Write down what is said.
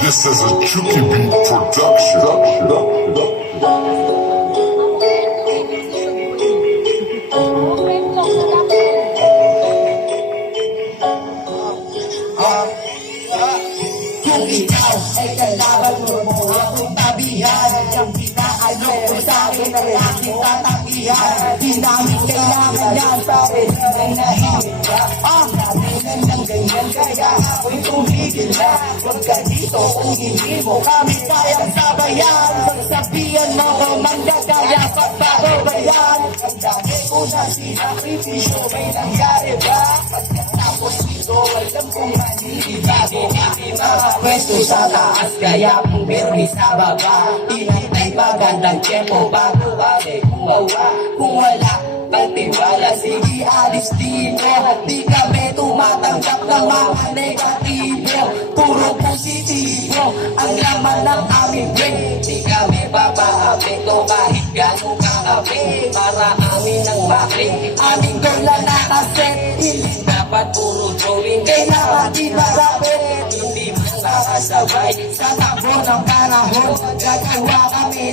This is a Chucky Beat production. Kung ikaw ay kalaban mo, akong tabihan. Ang pinaayo mo sa akin ay aking tatakihan. Di namin kailangan yan, sabi ay nahihirap. Nabinan ng ganyan, kaya ako'y tumigil na. Huwag ka dito kung hindi mo kami kayang sabayan. Magsabihan mo ko manggagaya pagbabayan. Ang dami ko na sinakripisyo, may nangyari ba? Pagkatapos ito, alam kong manilibago. Mga pwesto sa taas, kaya pumirmi sa baba. Inantay magandang tiyempo bago kami kumawa. Kung wala kang tiwala, sige alis dito. Di kami tumatanggap ng mga negatibo. Puro positibo ang laman ng aming brain. Di kami babaapi to kahit gano'ng kakapi. Para amin ang bakit, aming goal na nakaset. Hindi dapat puro drawing, kailangan di marapit. Hindi man nakasabay sa takbo ng panahon. Gagawa kami